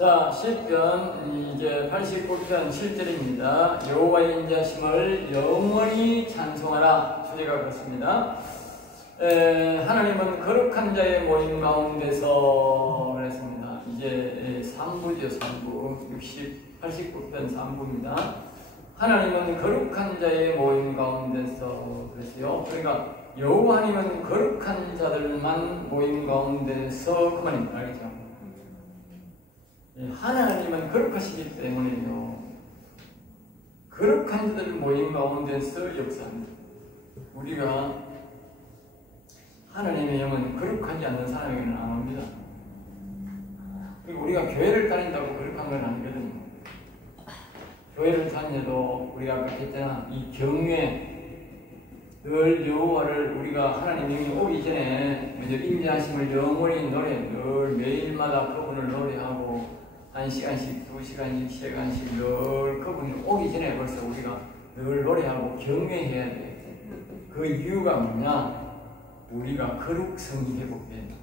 자, 시편 이제 89편 7절입니다. 여호와의 인자심을 영원히 찬송하라. 주제가 그렇습니다. 하나님은 거룩한 자의 모임 가운데서 그랬습니다. 이제 3부죠, 3부. 89편 3부입니다. 하나님은 거룩한 자의 모임 가운데서 그랬어요. 그러니까 여호와님은 거룩한 자들만 모임 가운데서 그 말입니다. 알겠죠? 하나님은 거룩하시기 때문에요. 거룩한 자들 모임 가운데서 역사합니다. 우리가 하나님의 영은 거룩하지 않는 사람에게는 안 옵니다. 그리고 우리가 교회를 다닌다고 거룩한 건 아니거든요. 교회를 다녀도 우리가 아까 했잖아. 이 경외 늘 여호와를 우리가 하나님의 영이 오기 전에 먼저 인자하심을 영원히 늘 매일마다 그분을 노래하고 1시간씩, 2시간씩, 3시간씩 늘 그분이 오기 전에 벌써 우리가 늘 노래하고 경외해야 돼. 그 이유가 뭐냐? 우리가 거룩성이 회복된다.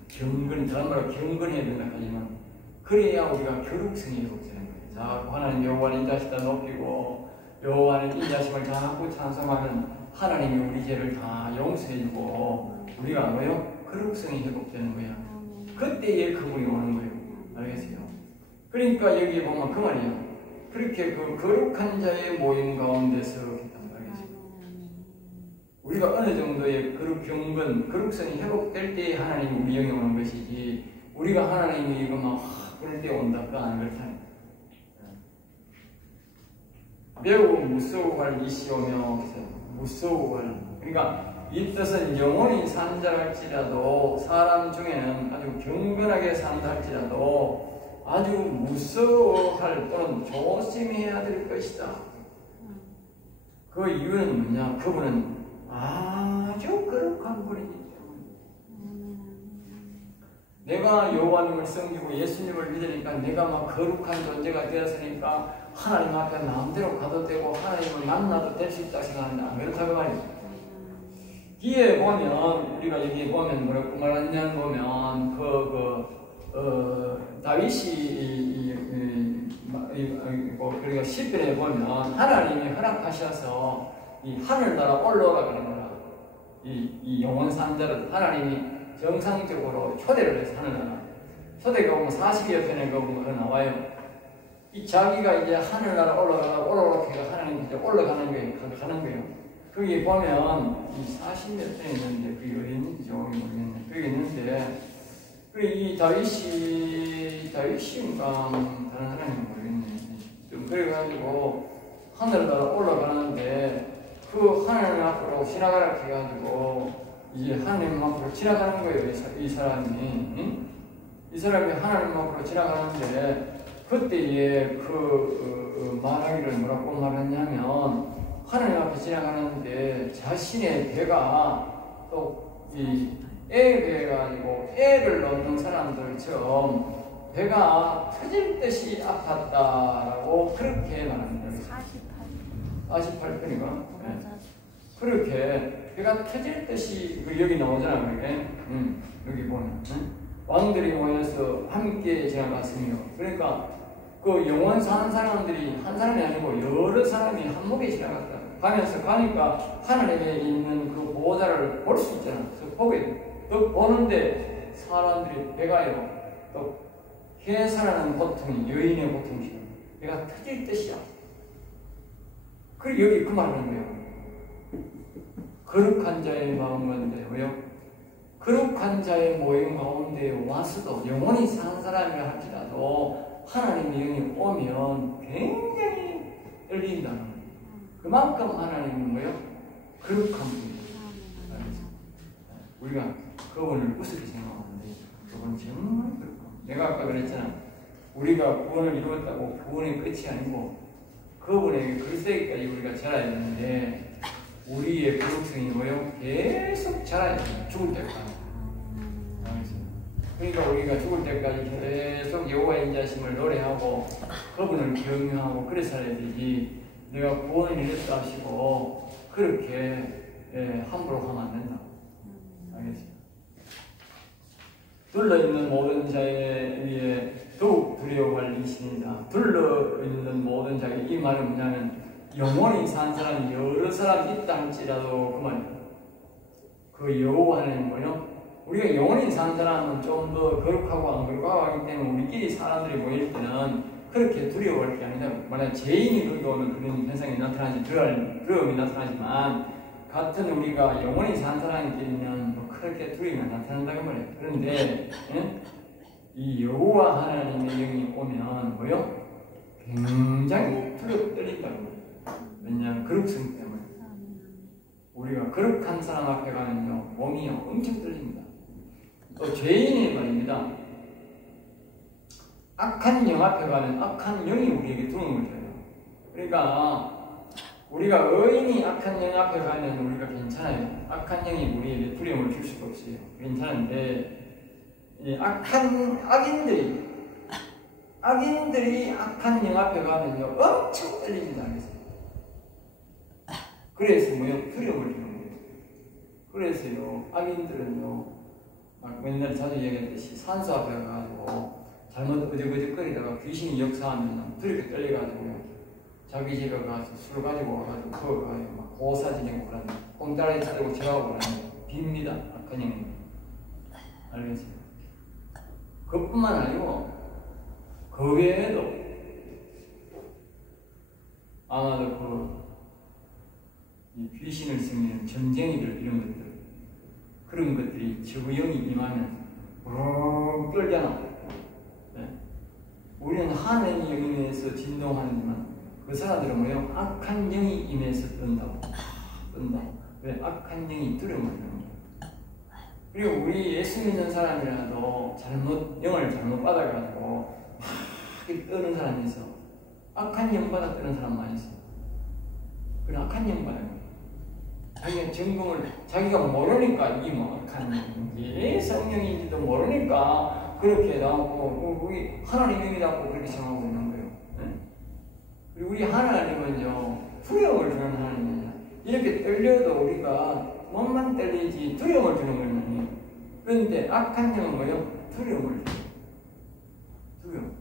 다른 말로 경건해야 된다 하지만 그래야 우리가 거룩성이 회복되는 거예요. 자, 하나님 여호와는 인자하시다 높이고 여호와는 인자하심을 자꾸 찬송하면 하나님이 우리 죄를 다 용서해주고 우리가 뭐요? 거룩성이 회복되는 거야. 그때에 그분이 오는 거예요. 알겠어요? 그러니까 여기 보면 그 말이에요. 그렇게 그 거룩한 자의 모임 가운데서 했단 말이죠. 우리가 어느 정도의 거룩 경건, 거룩성이 회복될 때에 하나님이 우리 영에 오는 것이지 우리가 하나님이 이거 막 그럴 때 온다 그 안 그렇다니까. 매우 무서워할 이시오며 무서워할. 그러니까 이 뜻은 영원히 산다 할지라도 사람 중에는 아주 경건하게 산다 할지라도 아주 무서워할 또는 조심해야 될 것이다. 그 이유는 뭐냐? 그분은 아주 거룩한 분이기 때문에. 내가 여호와님을 섬기고 예수님을 믿으니까 내가 막 거룩한 존재가 되었으니까 하나님 앞에 마음대로 가도 되고 하나님을 만나도 될 수 있다 생각하는데 안 그렇다고 말이죠. 뒤에 보면 우리가 여기 보면 뭐라고 말하냐 보면 다윗이 그리고 시편에 보면 하나님이 허락하셔서 이 하늘나라 올라오라 그러는 거라. 이 영원 산자를 하나님이 정상적으로 초대를 해서 하늘나라. 초대가 보면 40여 편에 보면 나와요. 이 자기가 이제 하늘나라 올라가고 하나님 이제 올라가는 거예요. 가는 거예요. 거기 보면 이 40몇 편이 있는데 그게 어디 있는지 모르겠네. 그게 있는데 이 다윗인가 다른 사람이 모르겠네. 좀 그래가지고 하늘나라 올라가는데 그 하늘 앞으로 지나가라 해가지고 이제 하나님 앞으로 지나가는 거예요. 이 사람이 이 사람이 하나님 앞으로 지나가는데 그때에 말하기를 뭐라고 말했냐면 하나님 앞에 지나가는데 자신의 배가 또 배가 아니고 애를 놓는 사람들처럼 배가 터질 듯이 아팠다라고 그렇게 말합니다. 48편인가? 네. 그렇게 배가 터질 듯이 여기 나오잖아. 그게 여기 보면 왕들이 모여서 함께 지나갔으며 그러니까 그 영원 사는 사람들이 한 사람이 아니고 여러 사람이 한목에 지나갔다. 가니까 하나님에 있는 그 보호자를 볼 수 있잖아. 그래서 보게 돼. 또 보는데 사람들이 배가요. 또 해산하는 고통이 여인의 고통이죠. 배가 터질 듯이야. 그리고 여기 그 말하는 거예요. 거룩한 자의 마음 가운데 왜요? 거룩한 자의 모임 가운데 와서도 영원히 사는 사람이라 할지라도 하나님의 영이 오면 굉장히 떨린다는 거예요. 그만큼 하나님은 뭐예요? 거룩한 분이에요. 우리가 그분을 우습게 생각하는데 그분은 정말 거룩한. 내가 아까 그랬잖아. 우리가 구원을 이루었다고 구원의 끝이 아니고 그분에게 글쎄기까지 우리가 자라야 되는데 우리의 거룩성이 뭐예요? 계속 자라야 돼요. 죽을 때까지. 그러니까 우리가 죽을 때까지 계속 여호와의 인자심을 노래하고 그분을 경외하고 그래 살아야 되지. 내가 구원을 이뤘다 하시고 그렇게 함부로 하면 안 된다. 알겠습니다. 둘러있는 모든 자에 위해 더욱 두려워할 이신이다. 둘러있는 모든 자에게. 이 말은 뭐냐면 영원히 산 사람이 여러 사람 있다 할지라도 그 말이야. 그 여호와 하나님 뭐요? 우리가 영원히 산 사람은 좀 더 거룩하고 안 거룩하고 하기 때문에 우리끼리 사람들이 모일 때는 그렇게 두려워할 게 아니다. 만약 죄인이 거기 오면 그런 현상이 나타나지, 두려움이 나타나지만 같은 우리가 영원히 산 사람끼리는 뭐 그렇게 두려움이 나타난다고 말이에요. 그런데 이 여호와 하나님의 영이 오면 뭐요? 굉장히 두렵고 떨린다고 말이에요. 왜냐하면 거룩성 때문에. 우리가 거룩한 사람 앞에 가면요 몸이요 엄청 떨립니다. 또 죄인의 말입니다. 악한 영 앞에 가면 악한 영이 우리에게 두려움을 줘요. 그러니까 우리가 의인이 악한 영 앞에 가면 우리가 괜찮아요. 악한 영이 우리에게 두려움을 줄 수가 없어요. 괜찮은데 이 악인들이 악한 영 앞에 가면요 엄청 떨립니다. 그래서 뭐요? 두려움을 주는 거예요. 그래서요 악인들은요 막 맨날 자주 얘기했듯이 산소 앞에 가가지고 잘못 어적어적거리다가 귀신이 역사하면 두렵게 떨려가지고요 자기 집에 가서 술 가지고 와가지고 그거 가요 막 고사지내고 그러는 꽁따라에 차리고 제하고 그러는 빕니다. 악한 영이. 알겠어요? 그것뿐만 아니고 그 외에도 아마도 이 귀신을 섬기는 점쟁이들 이런 것들 그런 것들이 적의영이 임하면 웅 떨잖아. 네? 우리는 하나님의 영이 임해서 진동하지만 그 사람들은 뭐예요? 악한 영이 임해서 떤다고. 왜? 악한 영이 두려움을 주는 거예요. 그리고 우리 예수 믿는 사람이라도 영을 잘못 받아가지고 막 떠는 사람이 있어. 악한 영 받아 떠는 사람 많이 있어. 그런 악한 영 받아요. 자기가 전공을 자기가 모르니까 이게 뭐 악한 영인지 성령인지도 모르니까 그렇게 나오고 우리 하나님 영이라고 그렇게 생각하고 있는 거예요. 네? 그리고 우리 하나님은요 두려움을 주는 하나님이냐. 이렇게 떨려도 우리가 몸만 떨리지 두려움을 주는 건 아니에요. 그런데 악한 영은 뭐예요? 두려움을 줘요. 두려움.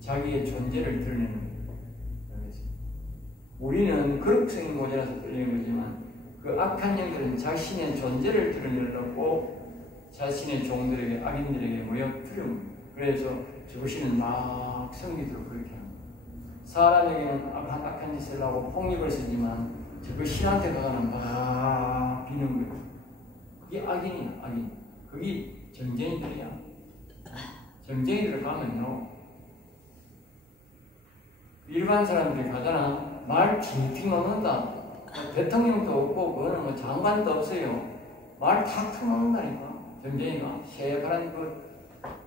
자기의 존재를 드러내는 거예요. 우리는 거룩성이 모자라서 떨리는 거지만 그 악한 영들은 자신의 존재를 드러내려고 자신의 종들에게 악인들에게 모여 두려움. 그래서 저것이는 막 성기도록 그렇게 합니다. 사람에게는 악한 짓을 하고 폭력을 쓰지만 저거 신한테 가서는 막 비는 거예요. 그게 악인이야. 악인. 그게 점쟁이들이야. 점쟁이들 가면요 일반 사람들이 가잖아. 말 팅팅 놓는다. 대통령도 없고 그거는 뭐 장관도 없어요. 말 탁탁 놓는다니까. 점쟁이가 새파란 그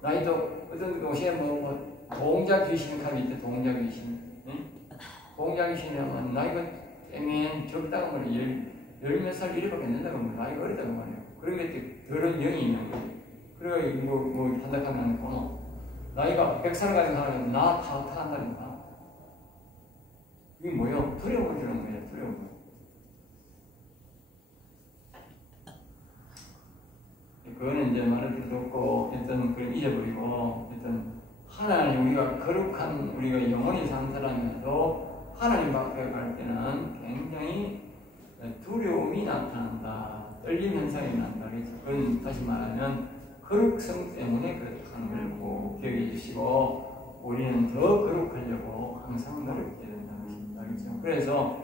나이도 어떤 곳에 뭐 동자 귀신 감이 있대. 동자 귀신. 응? 동자 귀신이라면 나이가 땡엔 적다고 말이야. 열몇 살 이래밖에 안 된다고 말이야. 나이가 어리다고 말이야. 그런 게 더러운 영이 있는 거야. 그래가 뭐 한다 하면 나이가 100살 가진 사람은 나 탓한다니까. 이게 뭐예요? 두려움을 주는 거예요. 두려움. 그거는 이제 말을 필요도 없고 일단 그걸 잊어버리고 일단 하나님 우리가 거룩한 우리가 영원히 산 사람이라도 하나님 앞에 갈 때는 굉장히 두려움이 나타난다. 떨림 현상이 난다. 그건 다시 말하면 거룩성 때문에 그렇다는 걸 꼭 기억해 주시고 우리는 더 거룩하려고 항상 노력해야 된다는 것입니다. 알겠죠? 그래서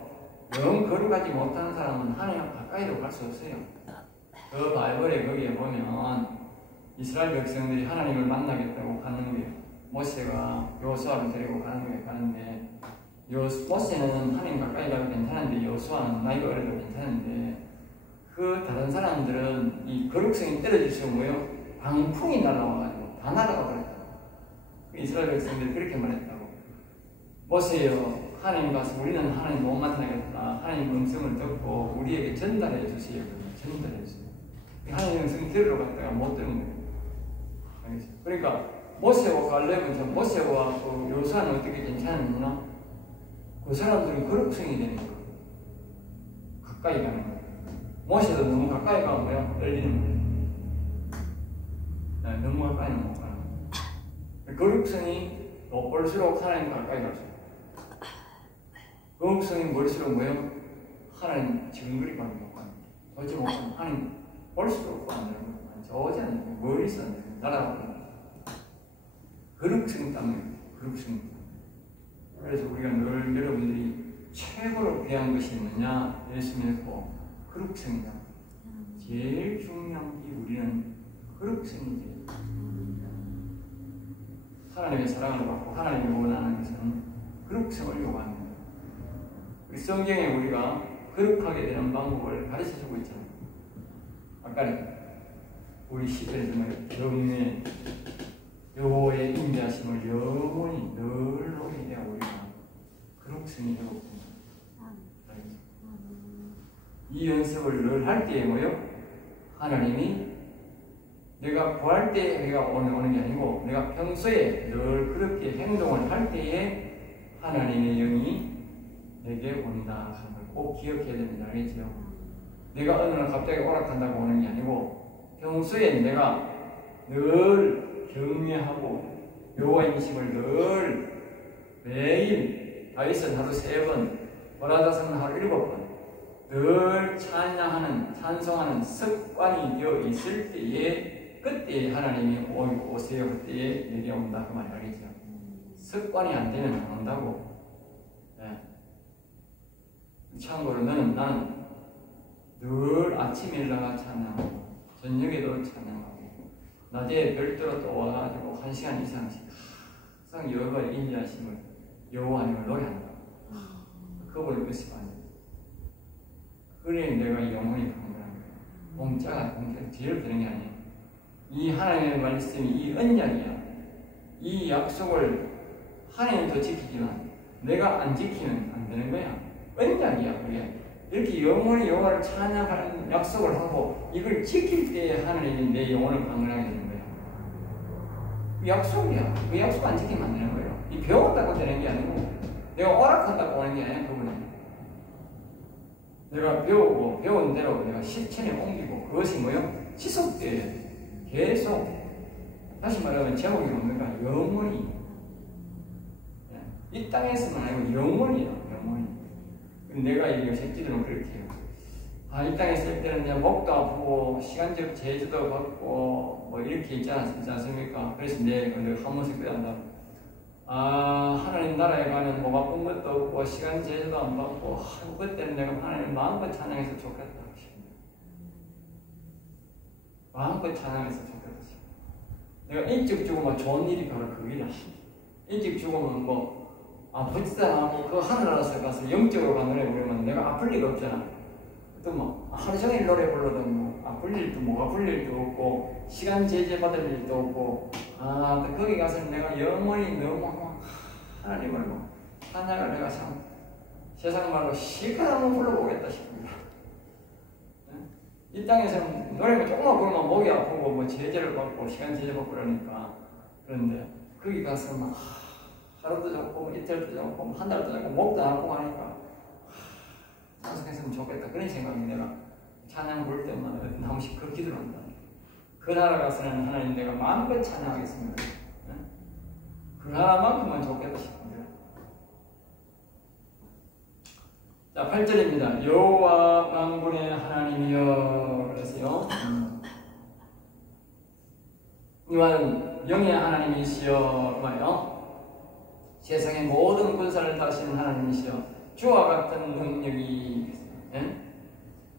영 거룩하지 못하는 사람은 하나님 앞 가까이도 갈 수 없어요. 그 바이블에 거기에 보면 이스라엘 백성들이 하나님을 만나겠다고 가는 거예요. 모세가 여호수아를 데리고 가는 거예요. 가는데 모세는 하나님 가까이 가도 괜찮은데 여호수아는 나이가 어려도 괜찮은데 그 다른 사람들은 이 거룩성이 떨어질수록 뭐예요? 방풍이 날아와가지고 다 날아가 버렸다고. 이스라엘 백성들이 그렇게 말했다고. 모세여 하나님 가서 우리는 하나님 못 만나겠다. 하나님 음성을 듣고 우리에게 전달해 주세요. 전달해 주세요. 하나님 음성 들으러 갔다가 못 들은 거예요. 알겠죠? 그러니까 모세와 갈렙은 모세와 그 여호수아는 어떻게 괜찮았느냐? 그 사람들은 거룩성이 되는 거예요. 가까이 가는 거예요. 모세도 너무 가까이 가면 뭐야? 떨리는 거예요. 너무 가까이는 못 가는 거예요. 거룩성이 높을수록 하나님 가까이 갈 수 있어요. 거룩성이 멀수록 뭐예요? 하나님 지근거리 가는 못 가는 도저히 못 가는 하나님 볼수록 안 되는 거예요. 저지 않는 멀리서 날아가는 거룩성 때문에 거룩성. 그래서 우리가 늘 여러분들이 최고로 귀한 것이 뭐냐? 예수 믿고 거룩성이다. 제일 중요한 게 우리는 거룩성이지. 하나님의 사랑을 받고 하나님이 원하는 것은 거룩성을 요구합니다. 우리 성경에 우리가 거룩하게 되는 방법을 가르쳐주고 있잖아요. 아까 우리 시편에서 경외 여호와의 인자심을 영원히 늘 노리게 해야 우리가 거룩성이 회복됩니다. 이 연습을 늘 할 때에 뭐요? 하나님이 내가 구할 때 내가 오는 게 아니고 내가 평소에 늘 그렇게 행동을 할 때에 하나님의 영이 내게 온다 하는 걸 꼭 기억해야 됩니다. 알겠죠? 내가 어느 날 갑자기 오락한다고 오는 게 아니고 평소에 내가 늘 경외하고 여호와 인심을 늘 매일 다윗은 하루 3번, 고라다서는 하루 7번 늘 찬양하는 찬송하는 습관이 되어 있을 때에 그때 하나님이 오세요 그때에 내게 온다 그 말이 알겠죠? 습관이 안 되면 안 온다고. 네. 참고로 나는 늘 아침에 일어나 찬양하고 저녁에도 찬양하고 낮에 별도로 또 와가지고 1시간 이상씩 항상 여호와의 인자심을 여호와 하나님을 노래한다. 그걸 의식하는. 그래 내가 영원히 건강한 거야. 공짜가 제일 되는 게 아니야. 이 하나님의 말씀이 이 언약이야. 이 약속을 하나님도 지키지만 내가 안 지키면 안 되는 거야. 언약이야 그게. 이렇게 영원히 여호와를 찬양하는 약속을 하고 이걸 지킬 때 하나님이 내 영혼을 강건하게 되는 거야. 그 약속이야. 그 약속 안 지키면 안 되는 거예요. 이 배운다고 되는 게 아니고 내가 오락한다고 하는 게 아니야. 그거는 내가 배우고 배운 대로 내가 실천에 옮기고 그것이 뭐요? 지속돼야 계속. 다시 말하면 제목이 뭡니까? 영원히. 이 땅에서만 아니고 영원히야. 영원히. 내가 이 새끼들은 그렇게 해요. 이 땅에 있을 때는 그냥 목도 아프고 시간적 제주도 받고 뭐 이렇게 있지 않습니까? 그래서 내 한 번씩 한다. 하나님 나라에 가면 뭐 바쁜 것도 없고 시간 제주도 안 받고 그때는 내가 하나님 마음껏 찬양해서 좋겠다. 마음껏 찬양해서 좋겠다. 내가 일찍 죽으면 좋은 일이 바로 그거야. 일찍 죽으면 뭐 아프지도 않고 그 하늘나라에서 가서 영적으로 간 노래 부르면 내가 아플 리가 없잖아. 또 뭐 하루 종일 노래 불러도 뭐 아플 일도 뭐 아플 일도 없고 시간 제재 받을 일도 없고 또 거기 가서 내가 영원히 너무 하나님을 뭐 찬양을 내가 참 세상 말로 실컷 한번 불러보겠다 싶습니다. 이 땅에서는 노래가 조금만 부르면 목이 아프고 뭐 제재를 받고 시간 제재 받고 그러니까. 그런데 거기 가서 막 하루도 좋고 뭐 이틀도 좋고 뭐 한 달도 좋고 목도 안 아프고 하니까 찬송했으면 좋겠다. 그런 생각이 내가 찬양 부를 때마다 한 번씩 그 기도를 한다. 그 나라 가서는 하나님 내가 마음껏 찬양하겠습니다. 그 나라만큼은 좋겠다 싶은데요. 자, 8절입니다. 여호와 만군의 하나님이여. 그래서요. 이와는 영의 하나님이시여. 그 말이요. 세상의 모든 군사를 다스리는 하나님이시여. 주와 같은 능력이,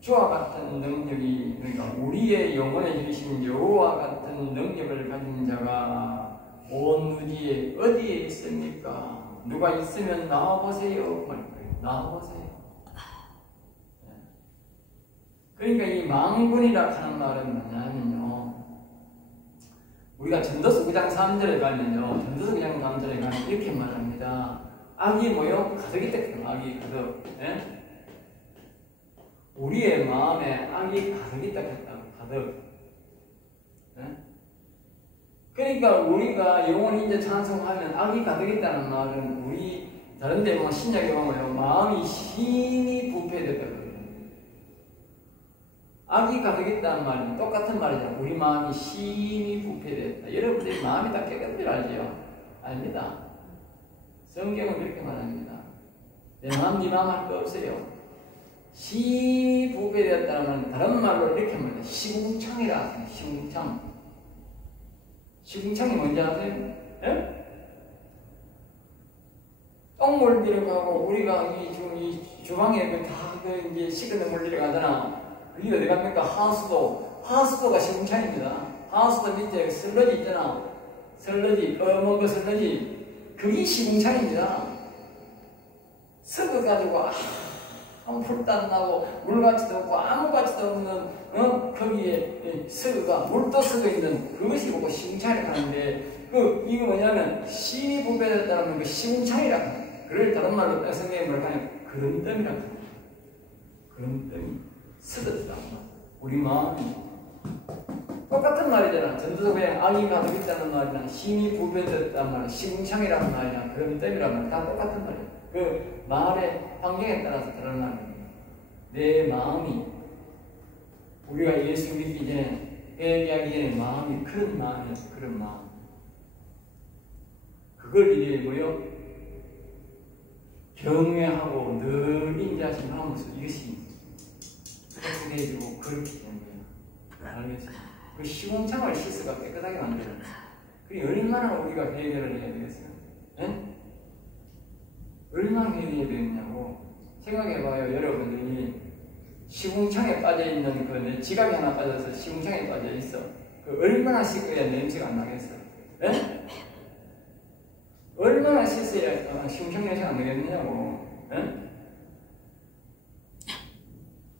주와 같은 능력이, 그러니까 우리의 영혼에 주신 여호와 같은 능력을 가진 자가 온 우리에 어디에 있습니까? 누가 있으면 나와보세요. 나와보세요. 그러니까 이 망군이라 하는 말은 뭐냐면요. 우리가 전도서 9장 3절에 가면요. 전도서 9장 3절에 가면 이렇게 말합니다. 악이 뭐요? 가득 있다. 악이 가득. 우리의 마음에 악이 가득 있다. 가득. 그러니까 우리가 영원히 이제 찬송하면 악이 가득 있다는 말은 우리 다른 데 보면 신약에 보면 마음이 심히 부패됐다. 악이 가득 있다는 말은 똑같은 말이잖아. 우리 마음이 심히 부패됐다. 여러분들이 마음이 다 깨끗이 알죠? 아닙니다. 성경은 그렇게 말합니다. 내 마음 네 마음 할 거 없어요. 시부배되었다면 다른 말로 이렇게 말합니다. 시궁창이라 하세요. 시궁창. 시궁창이 뭔지 아세요? 예? 똥물 들어가고 우리가 지금 이 주방에 이제 식은 물 들어가잖아. 그게 어디 갑니까? 하수도가 시궁창입니다. 하수도 밑에 슬러지 있잖아. 슬러지, 검은 거 슬러지. 그게 시궁창입니다. 썩어가지고 아무 풀도 안 나고 물가치도 없고 아무 가치도 없는 거기에 썩어가 물도 썩어 있는 그것이 보고 시궁창이라고 하는데 이거 뭐냐면 시부배됐다는 그 시궁창이라고 합니다. 그걸 다른 말로 성경에 뭐라고 하냐면 그름뜸이라고 합니다. 그름뜸이 썩었다. 우리 마음이 똑같은 말이잖아. 전도서 그냥 악이 가득 있다는 말이나 심히 부배됐다는 말, 시궁창이라는 말이나 그름뜸이라는 말 다 똑같은 말이야. 그 말의 환경에 따라서 다른 말이에요. 내 마음이 우리가 예수 믿기 전에 회개하기 전에 마음이 그런 마음이었어. 그런 마음. 그걸 이제 뭐요? 경외하고 늘 인자하심을 하면서 이것이 깨끗해지고 그렇게 되는 거야. 알겠어요? 그 시궁창을 씻어가 깨끗하게 만드는 거야. 그게 얼마나 우리가 회개를 해야 되겠어요? 예? 얼마나 회개해야 되겠냐고 생각해봐요. 여러분들이 시궁창에 빠져있는 그 내 지갑이 하나 빠져서 시궁창에 빠져있어. 그 얼마나 씻어야 냄새가 안 나겠어? 예? 얼마나 씻어야 시궁창 냄새가 안 나겠느냐고. 예?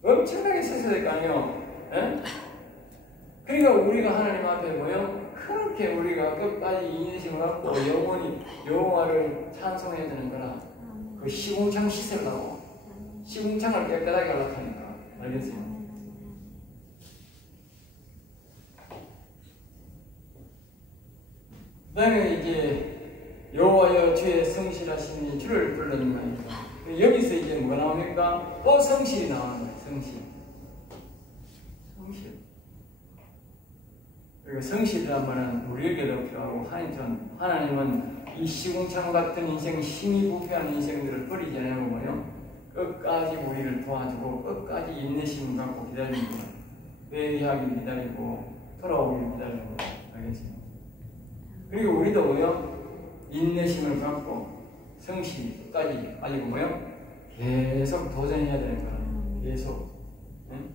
엄청나게 씻어야 될 거 아니에요. 예? 그러니까 우리가 하나님 앞에 뭐요? 그렇게 우리가 끝까지 인내심을 갖고 영원히 여호와를 찬송해야 되는 거라. 그 시궁창 씻으려고 시궁창을 깨끗하게 하려고 하니까. 알겠어요? 그 다음에 이제 여호와여 주의 성실하심이 주를 불렀나이다. 여기서 이제 뭐가 나옵니까? 또 성실이 나오는 거예요. 성실. 그리고 성실이란 말은 우리에게도 필요하고 하나님은 이 시궁창 같은 인생, 힘이 부패한 인생들을 버리지 않고 뭐요? 끝까지 우리를 도와주고 끝까지 인내심을 갖고 기다리는 거예요. 회개하기 기다리고 돌아오기 기다리고. 알겠어요? 그리고 우리도 뭐요? 인내심을 갖고 성실 끝까지 가지고 뭐요? 계속 도전해야 되는 거예요. 계속. 응?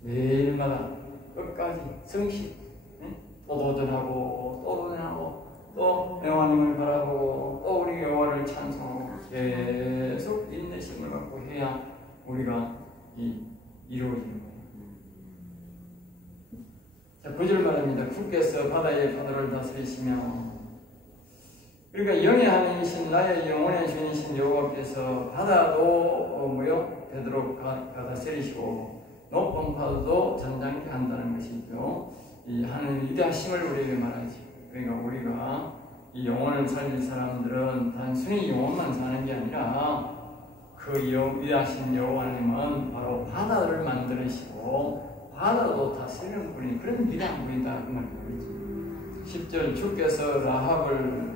매일마다 끝까지 성실. 응? 또 도전하고 또 도전하고 또 여호와님을 바라보고 또 우리 여호와를 찬송하고 계속 인내심을 갖고 해야 우리가 이루어지는 거예요. 자, 9절 말입니다. 주께서 바다의 파도를 다스리시며. 그러니까 영의 하나님이신 나의 영혼의 주인이신 여호와께서 바다도 뭐요? 되도록 다스리시고 높은 파도도 잔잔케 한다는 것이죠. 이 하나님의 위대하심을 우리에게 말하지. 그러니까 우리가 이 영혼을 살릴 사람들은 단순히 영혼만 사는 게 아니라 그 위대하신 여호와님은 바로 바다를 만드시고 바다도 다스리는 분이 그런 위대한 분이다 그 말이죠. 10절 주께서 라합을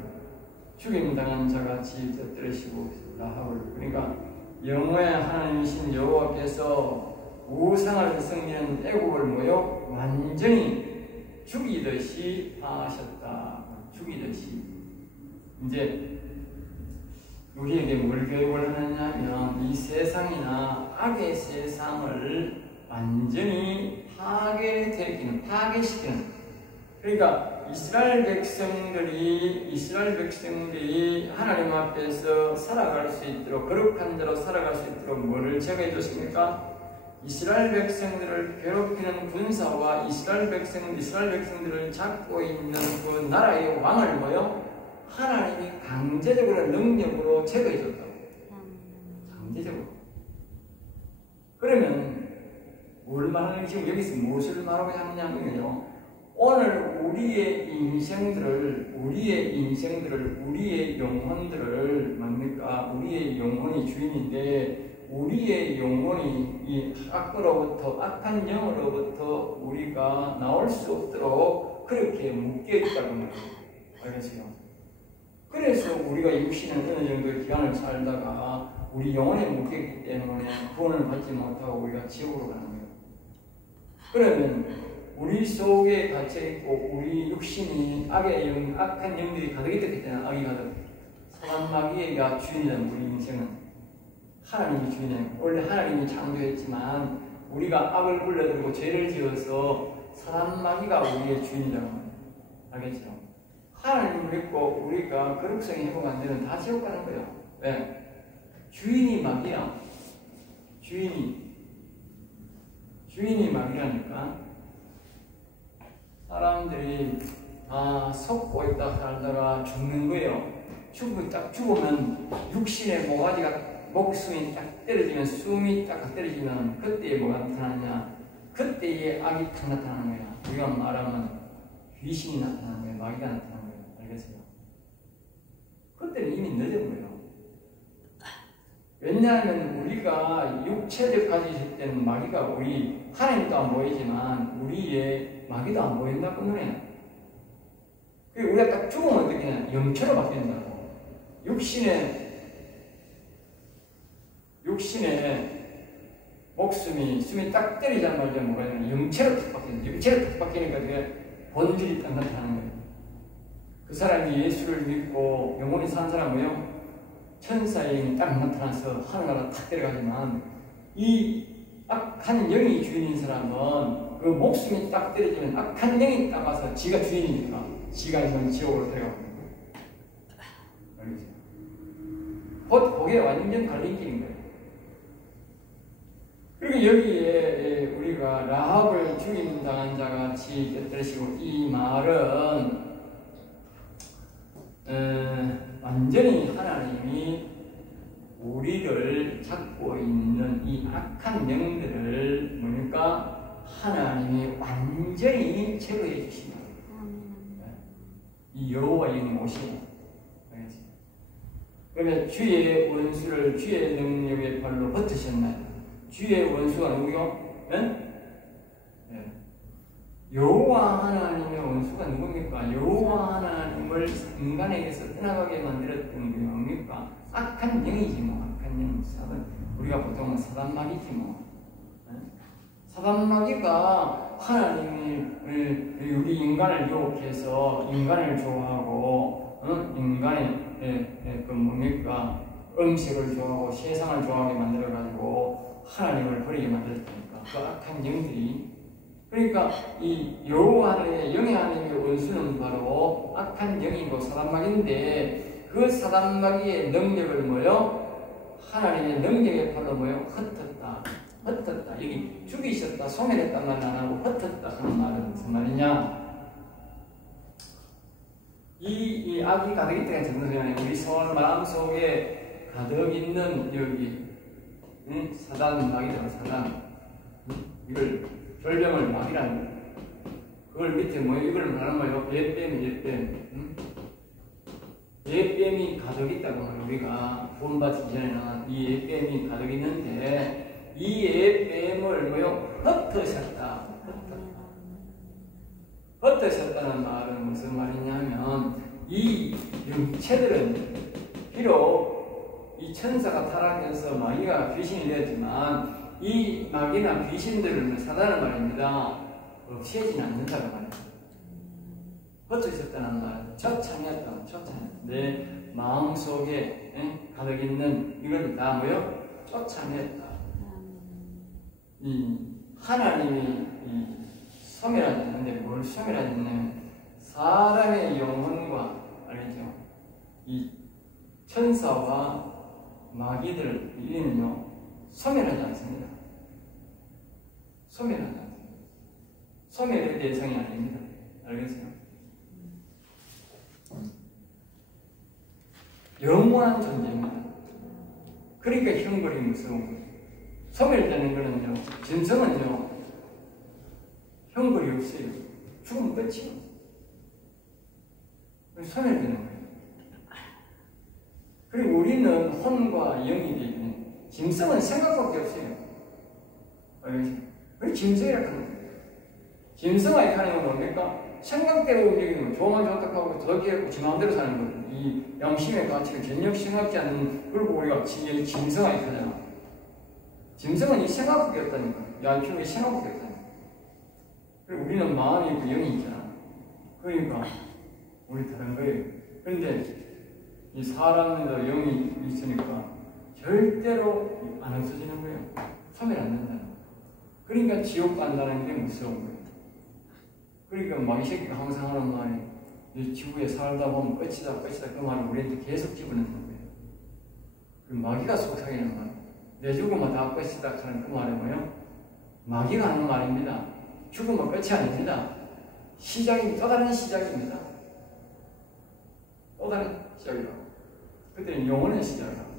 죽임당한 자같이 터뜨리시고 라합을 그러니까 영혼의 하나님이신 여호와께서 우상을 섬기는 애국을 뭐요? 완전히 죽이듯이 하셨다. 죽이듯이. 이제 우리에게 뭘 교육을 하느냐면 이 세상이나 악의 세상을 완전히 파괴시키는. 그러니까 이스라엘 백성들이 하나님 앞에서 살아갈 수 있도록 거룩한 자로 살아갈 수 있도록 뭐를 제거해 줬습니까? 이스라엘 백성들을 괴롭히는 군사와 이스라엘 백성들을 잡고 있는 그 나라의 왕을 뭐요? 하나님이 강제적으로 능력으로 제거해 줬다고. 강제적으로. 그러면 뭘 말하는 지금 여기서 무엇을 말하고 하느냐면요. 오늘 우리의 영혼들을 뭡니까? 우리의 영혼이 주인인데 우리의 영혼이 이 악한 영으로부터 우리가 나올 수 없도록 그렇게 묶여 있다고 말해요. 알겠어요? 그래 우리가 육신은 어느 정도의 기간을 살다가 우리 영혼에 묶였기 때문에 구원을 받지 못하고 우리가 지옥으로 가는 거예요. 그러면 우리 속에 갇혀있고 우리 육신이 악한 영들이 가득 있기 때문에 악이 가득, 사단 마귀가 주인이라는 우리 인생은 하나님이 주인이에요. 원래 하나님이 창조했지만 우리가 악을 불러들고 죄를 지어서 사단 마귀가 우리의 주인이라고 합니다. 알겠죠? 하나님을 믿고 우리가 거룩성이 회복 안 되면 다 지옥 가는 거예요. 왜? 주인이 마귀야. 주인이 마귀라니까. 사람들이 다 속고 있다 살다가 죽는 거예요. 딱 죽으면 육신의 모가지가 목숨이 딱 떨어지면 숨이 딱 떨어지면 그때에 뭐가 나타나냐? 그때에 악이 딱 나타나는 거야. 우리가 말하면 귀신이 나타나는 거야. 마귀가 나타나는 거야. 알겠어요? 그때는 이미 늦은 거예요. 왜냐하면 우리가 육체적 가지실 때는 마귀가 우리 하나님도 안 보이지만 우리의 마귀도 안 보인다고 눈에. 그리고 우리가 딱 죽으면 어떻게 되냐? 영체로 바뀐다고. 육신의 목숨이 숨이 딱 때리자마자 뭐가 되냐? 영체로 딱 바뀐다. 영체로 딱 바뀌니까 그게 본질이 딱 나타나는 거예요. 그 사람이 예수를 믿고 영원히 산 사람은요, 천사의 영이 딱 나타나서 하늘나라 탁 데려가지만 이 악한 영이 주인인 사람은 그 목숨이 딱 때려지면 악한 영이 딱 와서 지가 주인이니까 지가 있는 지옥으로 데려가는 거예요. 알겠죠? 곧 그게 완전 갈림길인 거예요. 그리고 여기에 우리가 라합을 죽임당한 자가 같이 곁들이시고, 이 말은 완전히 하나님이 우리를 잡고 있는 이 악한 영들을 뭡니까? 하나님이 완전히 제거해 주신다. 이 여호와 영이 오시고, 그러면 주의 원수를 주의 능력의 발로 버티셨나요? 주의 원수가 누구요? 여호와 하나님의 원수가 누굽니까? 여호와 하나님을 인간에게서 떠나가게 만들었던 게 뭡니까? 악한 영이지 뭐. 악한 영, 사단. 우리가 보통은 사단마귀지 뭐. 사단마귀가 하나님이 우리 인간을 유혹해서 인간을 좋아하고, 인간의 그 뭡니까? 음식을 좋아하고 세상을 좋아하게 만들어가지고 하나님을 버리게 만들었다니까. 그 악한 영들이. 그러니까 이 여호와의 영의 하나님의 원수는 바로 악한 영이고 사단마귀인데, 그 사단마귀의 능력을 뭐요? 하나님의 능력의 팔로 뭐요? 흩었다. 여기 죽이셨다, 소멸했단 말은 안 하고 흩었다 하는 말은 무슨 말이냐? 이 악이 가득 있다가 정도면 우리 마음속에 가득 있는 여기 사단 마귀다. 사단. 이걸 절병을 마귀라는 거예요. 그걸 밑에 뭐 이걸 말하는 거예요. 예뱀. 예뱀이 가득 있다고 하면 우리가 구원받기 전에는 이 예뱀이 가득 있는데, 이 예뱀을 뭐요? 흩으셨다. 흩으셨다는 말은 무슨 말이냐면, 이 영체들은 비록 이 천사가 타락해서 마귀가 귀신이 되었지만 이 마귀나 귀신들은 사단은 말입니다. 없애지는 않는다고 말해요. 흩어졌다는 말은 처참했다. 내 마음속에 가득 있는 이걸 다 뭐요? 쫓아냈다. 이 하나님이 소멸하지 않는데 뭘 소멸하지 않냐면 사람의 영혼과, 알겠죠? 이 천사와 마귀들 이는요 소멸하지 않습니다. 소멸의 대상이 아닙니다. 알겠어요? 영원한 존재입니다. 그러니까 형벌이 무서운 거예요. 소멸되는 거는요, 진성은요, 형벌이 없어요. 죽으면 끝이요. 소멸되는 거예요. 그리고 우리는 혼과 영이 되면 짐승은 생각밖에 없어요. 알겠어요? 그래서 짐승이라고 하는 거예요. 짐승이 하는 건 뭡니까? 생각대로 움직이는 거. 좋으면 좋다고 하고 저기에 지 마음대로 사는 거예요. 이 양심의 가치를 전혀 생각지 않는, 그리고 우리가 짐승아 있잖아. 짐승은 이 생각밖에 없다니까. 양심이 생각밖에 없다니까. 그리고 우리는 마음이 있고 영이 있잖아. 그러니까 우리 다른 거예요. 그런데 이 사람에도 영이 있으니까 절대로 안 없어지는 거예요. 하면 안 된다. 그러니까 지옥 간다는 게 무서운 거예요. 그러니까 마귀 새끼가 항상 하는 말이, 이 지구에 살다 보면 끝이다 그 말을 우리한테 계속 집어넣는 거예요. 그 마귀가 속삭이는 말, 내 죽으면 다 끝이다 하는 그 말이 뭐예요? 마귀가 하는 말입니다. 죽으면 끝이 아닙니다. 시작이, 또 다른 시작입니다. 또 다른 시작이라고. 그때는 영원의 시작이라고.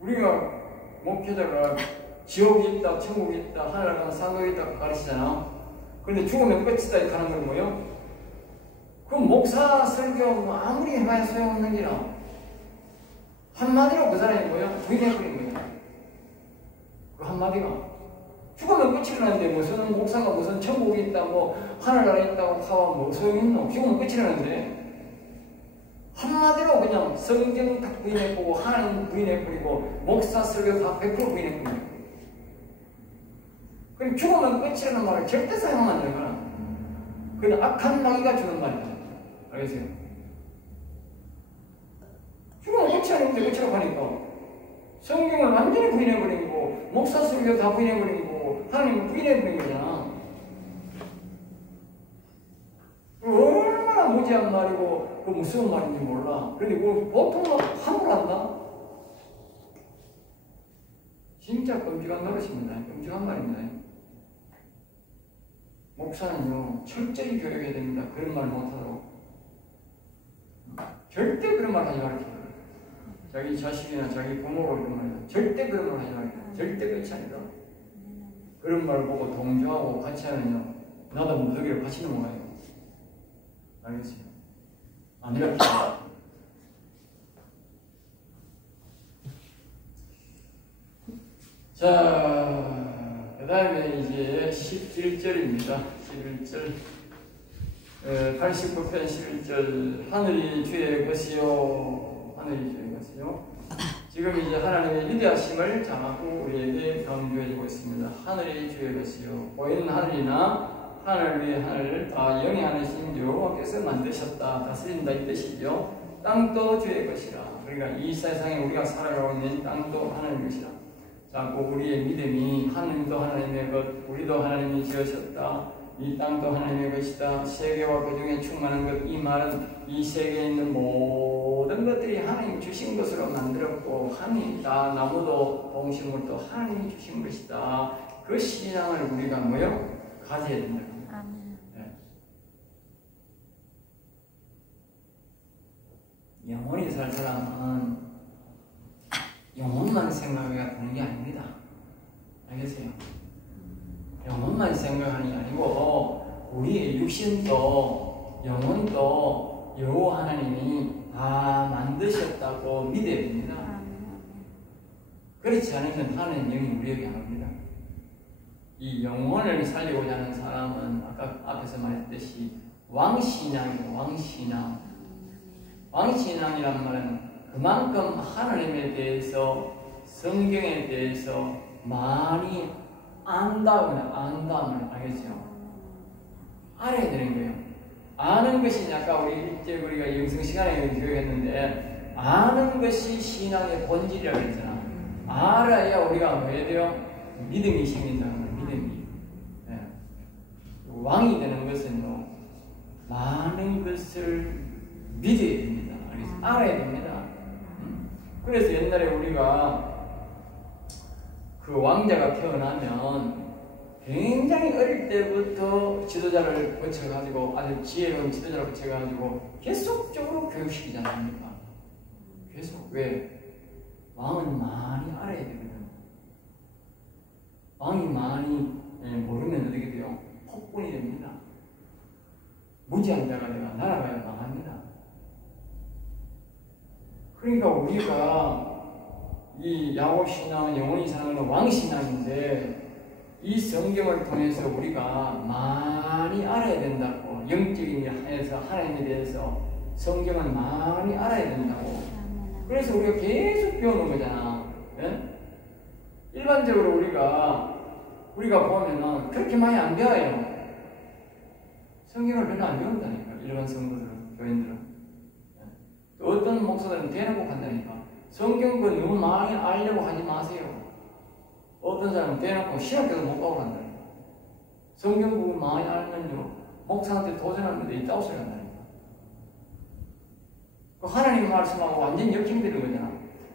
우리가 목회자가 지옥이 있다, 천국이 있다, 하늘 가면 상국이 있다 가르치잖아. 그런데 죽으면 끝이다 이렇게 하는 건 뭐예요? 그 목사 설교 뭐 아무리 해봐야 소용없는 기라. 한마디로 그 사람이 뭐예요? 부인해버린 거예요. 그 한마디가. 죽으면 끝이라는데 무슨 목사가 무슨 천국이 있다, 뭐 하늘나라에 있다고 하면 뭐 소용있노? 죽으면 끝이라는데 한마디로 그냥 성경 다 부인해보고 하나님 부인해버리고 목사 설교 다 100% 부인해버리고, 그럼 죽으면 끝이라는 말을 절대 사용 안 되거나 그건 악한 마귀가 주는 말이죠. 알겠어요? 죽으면 끝이 아닌데 끝이라고 하니까 성경을 완전히 부인해버리고 목사 설교 다 부인해버리고 하나님을 부인해버린 거잖아. 얼마나 무지한 말이고 그 무슨 말인지 몰라. 그런데 그 보통 함부로 한다? 진짜 끔찍한 노릇입니다. 끔찍한 말입니다. 목사는요 철저히 교육해야 됩니다. 그런 말 못하도록. 절대 그런 말 하지 말게. 자기 자식이나 자기 부모가 그런 말이야. 절대 그런 말 하지 말게. 절대 그렇지 않다. 그런 말 보고 동조하고 같이 하면요 나도 무더기를 같이 넘어가요. 알겠어요? 안 이렇게. 자, 그 다음에 이제 11절입니다. 11절. 89편 11절. 하늘이 주의 것이요. 하늘이 주의 것이요. 지금 이제 하나님의 위대하심을 자꾸 우리에게 강조해주고 있습니다. 하늘이 주의 것이요. 보이는 하늘이나 하늘 위의 하늘을 다 영이 하나신 여호와께서 만드셨다. 다스린다 이 뜻이죠. 땅도 주의 것이라. 그러니까 이 세상에 우리가 살아가고 있는 땅도 하나님의 것이라. 자꾸 우리의 믿음이 하나님도 하나님의 것, 우리도 하나님이 지으셨다. 이 땅도 하나님의 것이다. 세계와 그 중에 충만한 것. 이 말은 이 세계에 있는 모든 것들이 하나님 주신 것으로 만들었고 하나님 다 나무도 동식물도 하나님이 주신 것이다. 그 신앙을 우리가 뭐요? 가져야 된다. 네. 영원히 살 사람은 영혼만 생각해야 되는 게 아닙니다. 알겠어요? 영혼만 생각하는 게 아니고 우리의 육신도 영혼도 여호와 하나님이 다 만드셨다고 믿어야 됩니다. 그렇지 않으면 하나님 영이 우리에게 안 옵니다. 이 영혼을 살리고자 하는 사람은 아까 앞에서 말했듯이 왕신앙이에요. 왕신앙. 왕신앙이란 말은 그만큼 하나님에 대해서 성경에 대해서 많이 안다면 알겠죠? 알아야 되는 거예요. 아는 것이 아까 우리가 영성 시간에 교육했는데 아는 것이 신앙의 본질이라고 했잖아. 알아야 우리가 뭐 해야 돼요? 믿음이 생긴다는 거예요. 믿음이. 네. 왕이 되는 것은 많은 것을 믿어야 됩니다. 알겠죠? 알아야 됩니다. 그래서 옛날에 우리가 그 왕자가 태어나면 굉장히 어릴 때부터 지도자를 거쳐가지고 아주 지혜로운 지도자를 거쳐가지고 계속적으로 교육시키지 않습니까? 계속. 왜? 왕은 많이 알아야 되거든. 왕이 많이 모르면 어떻게 돼요? 폭군이 됩니다. 무지한 자가 되가 나라가 망합니다. 그러니까 우리가 이 야곱신앙은 영원히 사는 왕신앙인데 이 성경을 통해서 우리가 많이 알아야 된다고. 영적인 일 하에서 하나님에 대해서 성경을 많이 알아야 된다고. 그래서 우리가 계속 배우는 거잖아. 예? 일반적으로 우리가 보면은 그렇게 많이 안 배워요. 성경을 별로 안 배운다니까. 일반 성도들은, 교인들은. 또 어떤 목사들은 대놓고 간다니까. 성경 그 너무 많이 알려고 하지 마세요. 어떤 사람은 대놓고 신학교도 못 가고 간다니까. 성경 부분 많이 알면요, 목사한테 도전하는 데 있다고 소리 한다니까. 하나님 말씀하고 완전히 역행되는 거잖아.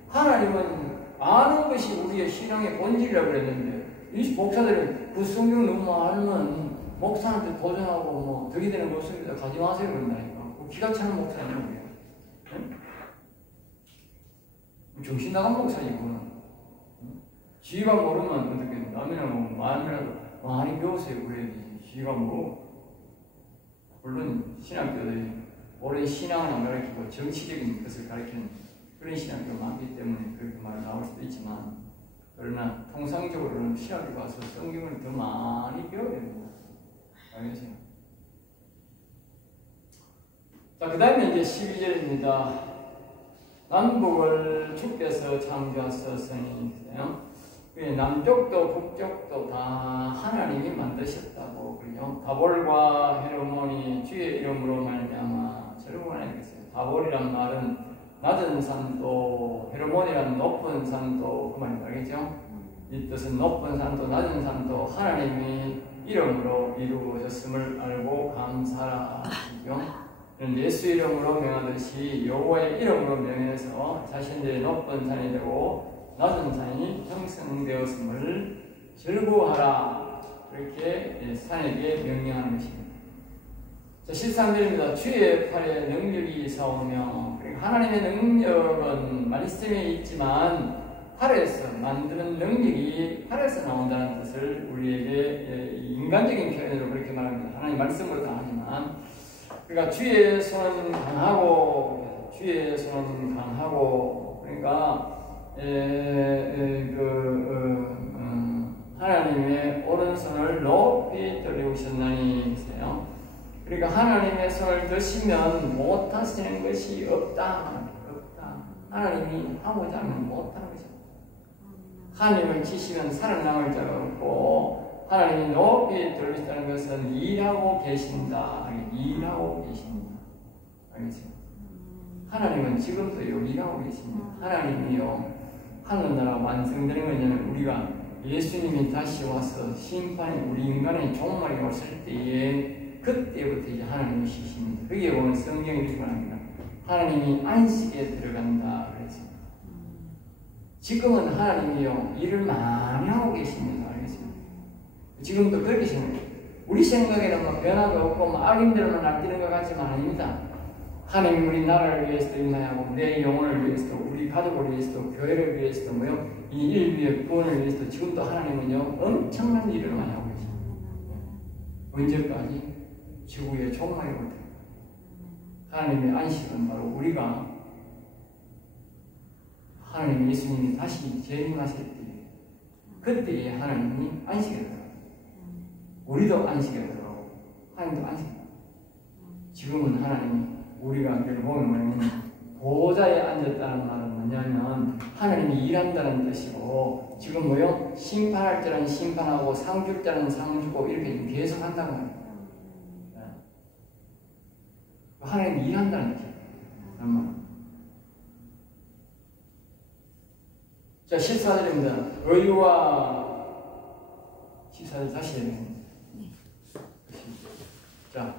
하나님은 아는 것이 우리의 신앙의 본질이라고 그랬는데, 이 목사들은 그 성경 너무 알면 목사한테 도전하고 뭐 덕이 되는 거 없습니다. 가지 마세요. 그런다니까. 기가 차는 목사냐고. 응? 정신 나간 목사지, 그거는. 응? 지가 모르면 어떻게, 남이라고 마음이라도 많이 배우세요. 그래야지. 지가 뭐, 물론 신학교들이 오랜 신앙을 안 가르치고 정치적인 것을 가르치는 그런 신학교가 많기 때문에 그렇게 말이 나올 수도 있지만, 그러나 통상적으로는 신학교 가서 성경을 더 많이 배워야 됩니다. 알겠어요? 자, 그 다음에 이제 12절입니다. 남북을 주께서 창조하셨으니, 남쪽도 북쪽도 다 하나님이 만드셨다고. 그죠? 다볼과 헤르몬이 주의 이름으로 말미암아 절구하겠어요. 다볼이란 말은 낮은 산도, 헤르몬이란 높은 산도, 그 말입니다. 알겠죠? 이 뜻은 높은 산도, 낮은 산도 하나님이 이름으로 이루어졌음을 알고 감사하라. 예수 이름으로 명하듯이 여호와의 이름으로 명해서 자신들의 높은 산이 되고 낮은 산이 형성되었음을 즐거워하라. 그렇게 산에게 명령하는 것입니다. 자, 13절입니다. 주의 팔에 능력이 있사오며, 그러니까 하나님의 능력은 말씀에 있지만 팔에서 만드는 능력이 팔에서 나온다는 뜻을 우리에게 인간적인 표현으로 그렇게 말합니다. 하나님 말씀으로 다 하지만, 그러니까 주의 손은 강하고, 주의 손은 강하고, 그러니까 하나님의 오른손을 높이 들으셨나니 있어요. 그러니까 하나님의 손을 드시면 못하시는 것이 없다. 하나님이 하고자 하면 못하는 것이다. 하나님을 치시면 살아남을 자가 없고, 하나님이 높이 들으시다는 것은 일하고 계신다. 일하고 계신다. 알겠어요? 하나님은 지금도요, 일하고 계십니다. 하나님이요, 하늘나라 완성되는 거냐면 우리가 예수님이 다시 와서 심판이 우리 인간의 종말이 왔을 때에 그때부터 이제 하나님이 쉬십니다. 그게 보면 성경이 이렇게 말합니다. 하나님이 안식에 들어간다 그랬습니다. 지금은 하나님이요, 일을 많이 하고 계십니다. 알겠습니다? 지금도 그렇게 생각해요. 우리 생각에는 뭐 변화가 없고 뭐 악인들만 아끼는 것 같지만 아닙니다. 하나님 우리 나라를 위해서도 인하하고 내 영혼을 위해서도 우리 가족을 위해서도 교회를 위해서도 뭐요, 이 인류의 구원을 위해서도 지금도 하나님은요 엄청난 일을 많이 하고 계십니다. 언제까지? 지구의 종말이 올 때. 하나님의 안식은 바로 우리가 하나님 예수님이 다시 재림하실 때, 그때에 하나님이 안식에 들어가요. 우리도 안식에 들어가고 하나님도 안식에 들어가요. 지금은 하나님이 우리가 이걸 보면 보좌에 앉았다는 말은 뭐냐면 하나님이 일한다는 뜻이고, 지금 뭐요? 심판할 자는 심판하고 상 줄 자는 상 주고 이렇게 계속 한다고 해요. 하나님이 일한다는 뜻이에요. 자, 14절입니다. 의와 14절 다시 해보겠습니다. 자.